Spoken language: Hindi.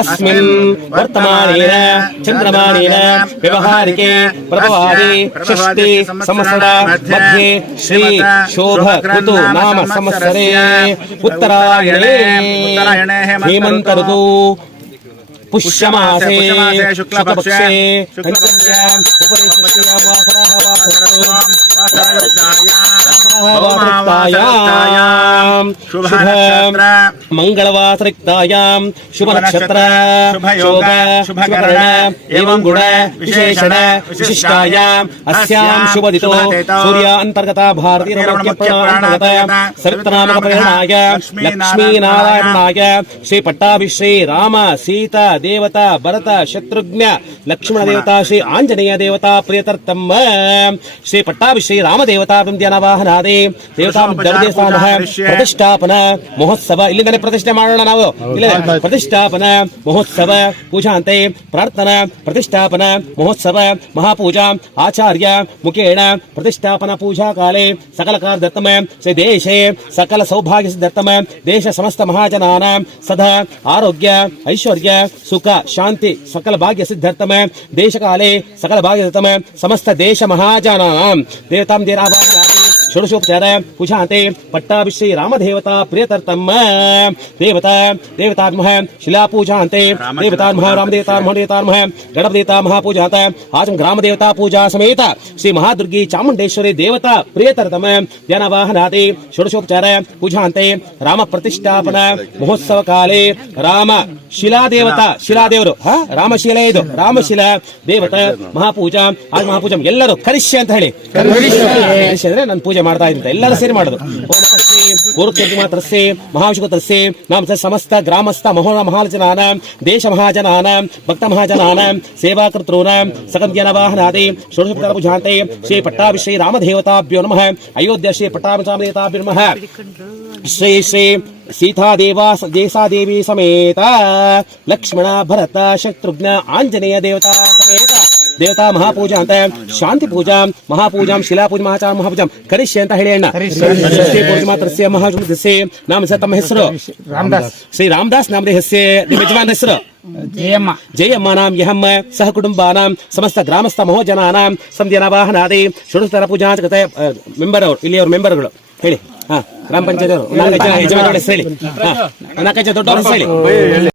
अस्मिन् वर्तमानेन चन्द्रमानेन व्यवहारिके प्रभवादि षष्टि संवत्सर मध्ये श्री शोभ ऋतु नाम संवत्सरे उत्तरायणे हेमन्त ऋतु पुष्यमासे शुक्लपक्षे वासरः वासरः शुभ मंगलवासरिक्तायां शुभ नक्षत्र शुभ शुभकरण एवं गुण विशेषण विशिष्टायाम अस्याम शुभदितो सूर्य अंतर्गत भारतीय अंतर्गत प्रेरणाय लक्ष्मी नारायणाय श्री पट्टाभिश्री राम सीता देवता भरत शत्रुघ्न लक्ष्मण। देवता श्री आंजनेय देवता प्रियतर्तम श्री पट्टाभिश्री राम देवता विंध्यानावाहनादे देवता ಪ್ರತಿಷ್ಠಾಪನ ಮಹೋತ್ಸವ ಇಲ್ಲಿಂದಲೇ ಪ್ರತಿಷ್ಠೆ ಮಾಡೋಣ ನಾವು ಇಲ್ಲ ಪ್ರತಿಷ್ಠಾಪನ ಮಹೋತ್ಸವ ಪೂಜಾ ಅಂತೆ ಪ್ರಾರ್ಥನಾ ಪ್ರತಿಷ್ಠಾಪನ ಮಹೋತ್ಸವ ಮಹಾಪೂಜಾ ಆಚಾರ್ಯ ಮುಖೇಣ ಪ್ರತಿಷ್ಠಾಪನ ಪೂಜಾ ಕಾಲೇ ಸಕಲ ಕಾರ ದತ್ತಮ ಶ್ರೀ ದೇಶೇ ಸಕಲ ಸೌಭಾಗ್ಯ ಸಿದ್ಧರ್ತಮ ದೇಶ ಸಮಸ್ತ ಮಹಾಜನಾನ ಸದಾ ಆರೋಗ್ಯ ಐಶ್ವರ್ಯ ಸುಖ ಶಾಂತಿ ಸಕಲ ಭಾಗ್ಯ ಸಿದ್ಧರ್ತಮ ದೇಶ ಕಾಲೇ ಸಕಲ ಭಾಗ್ಯ ಸಿದ್ಧತಮ ಸಮಸ್ತ ದೇಶ ಮಹಾಜನಾನಾಂ ದೇವತಾಂ ದೇರಾಭಾಗನಾದಿ ಷೋಡಶೋಪಚಾರ ಕುಶಾಂತೆ ಪಟ್ಟಾಭಿಶ್ರೀ ರಾಮದೇವತಾ ಪ್ರಿಯತರ್ತಮ್ಮ ದೇವತಾ ದೇವತಾತ್ಮಃ ಶಿಲಾಪೂಜಾಂತೆ ದೇವತಾತ್ಮಃ ರಾಮದೇವತಾ ಮಹಾದೇವತಾತ್ಮಃ ಗಣಪದೇವತಾ ಮಹಾಪೂಜಾಂತ ಆಚಂ ಗ್ರಾಮದೇವತಾ ಪೂಜಾ ಸಮೇತ ಶ್ರೀ ಮಹಾದುರ್ಗಿ ಚಾಮುಂಡೇಶ್ವರಿ ದೇವತಾ ಪ್ರಿಯತರ್ತಮ ಜನವಾಹನಾದಿ ಷೋಡಶೋಪಚಾರ ಪೂಜಾಂತೆ ರಾಮ ಪ್ರತಿಷ್ಠಾಪನ ಮಹೋತ್ಸವ ಕಾಲೇ ರಾಮ ಶಿಲಾದೇವತಾ ಶಿಲಾದೇವರು ರಾಮಶಿಲೆ ಇದು। ರಾಮಶಿಲ ದೇವತಾ ಮಹಾಪೂಜಾ ಆ ಮಹಾಪೂಜಾ ಎಲ್ಲರೂ ಕರಿಷ್ಯ ಅಂತ ಹೇಳಿ। ಕರಿಷ್ಯ ಅಂದ್ರೆ ನಾನು ಪೂಜೆ ಮಾಡ್ತಾ ಇದ್ದೆ ಎಲ್ಲರೂ ಸೇರಿ ಮಾಡೋದು ಓಂ ನಮಃ ಶ್ರೀ ಗುರುಕೃತಿ ಮಾತ್ರಸ್ಸೇ ಮಹಾವಿಷುಕತ್ರಸ್ಸೇ ನಾಮ ಸ ಸಮಸ್ತ ಗ್ರಾಮಸ್ಥ ಮಹೋ ಮಹಾಜನಾನ ದೇಶ ಮಹಾಜನಾನ ಭಕ್ತ ಮಹಾಜನಾನ ಸೇವಾಕರ್ತॄನಾಂ ಸಕಂದ್ಯನವಾಹನಾದಿ ಷೋಡಶೋಪಚಾರ ಪೂಜಾಂತೆ ಶ್ರೀ ಪಟ್ಟಾಭಿಶ್ರೀ ರಾಮದೇವತಾಭ್ಯೋ ನಮಃ ಅಯೋಧ್ಯ ಶ್ರೀ ಪಟ್ಟಾಭಿರಾಮದೇವತಾಭ್ಯೋ ನಮಃ ಶ್ರೀ ಶ್ರೀ ಸೀತಾ ದೇವಾ ದೇಸಾ ದೇವಿ ಸಮೇತ ಲಕ್ಷ್ಮಣ ಭರತ ಶತ್ರುಘ್ನ ಆಂಜನೇಯ ದೇವತಾ ಸಮೇತ ದೇವತಾ ಮಹಾಪೂಜಾ ಅಂತ ಶಾಂತಿ ಪೂಜಾ ಮಹಾಪೂಜಾಂ ಶಿಲಾ ಪೂಜಾ ಮಹಾಚಾರ ಮಹಾಪೂಜಾಂ ಕರಿಷ್ಯ ಅಂತ ಹೇಳಿ ಅಣ್ಣ ಷಷ್ಠಿ ಪೂಜೆ ಮಾತ್ರಸ್ಯ ಮಹಾಜುದಸ್ಯ ನಾಮ ಸಹ ತಮ್ಮ ಹೆಸರು ರಾಮದಾಸ್ ಶ್ರೀ ರಾಮದಾಸ್ ನಾಮದ ಹೆಸರು ನಿಮ್ಮ ಯಜಮಾನ ಹೆಸರು ಜಯಮ್ಮ ಜಯಮ್ಮನಾಂ ಯಹಮ್ಮ ಸಹ ಕುಟುಂಬಾನಾಂ ಸಮಸ್ತ ಗ್ರಾಮಸ್ಥ ಮಹೋಜನಾನಾಂ ಸಂಧ್ಯನ ವಾಹನಾದಿ ಷೋಡಶತರ ಪೂಜಾ ಕತೆ ಮೆಂಬರ್ ಅವರು ಇಲ್ಲಿ ಅವ್ರ ಮೆಂಬರ್ಗಳು ಹೇಳಿ ಹಾ ಗ್ರಾಮ ಪಂಚಾಯತ್ ಅವರು ನಾಲ್ಕು ಜನ ಯಜಮಾನರ ಹೆಸರು ಹೇಳಿ ಹಾ ನಾಲ್ಕೈದು ಜನ ದೊಡ್ಡವ್ರ ಹೆಸರು ಹೇಳಿ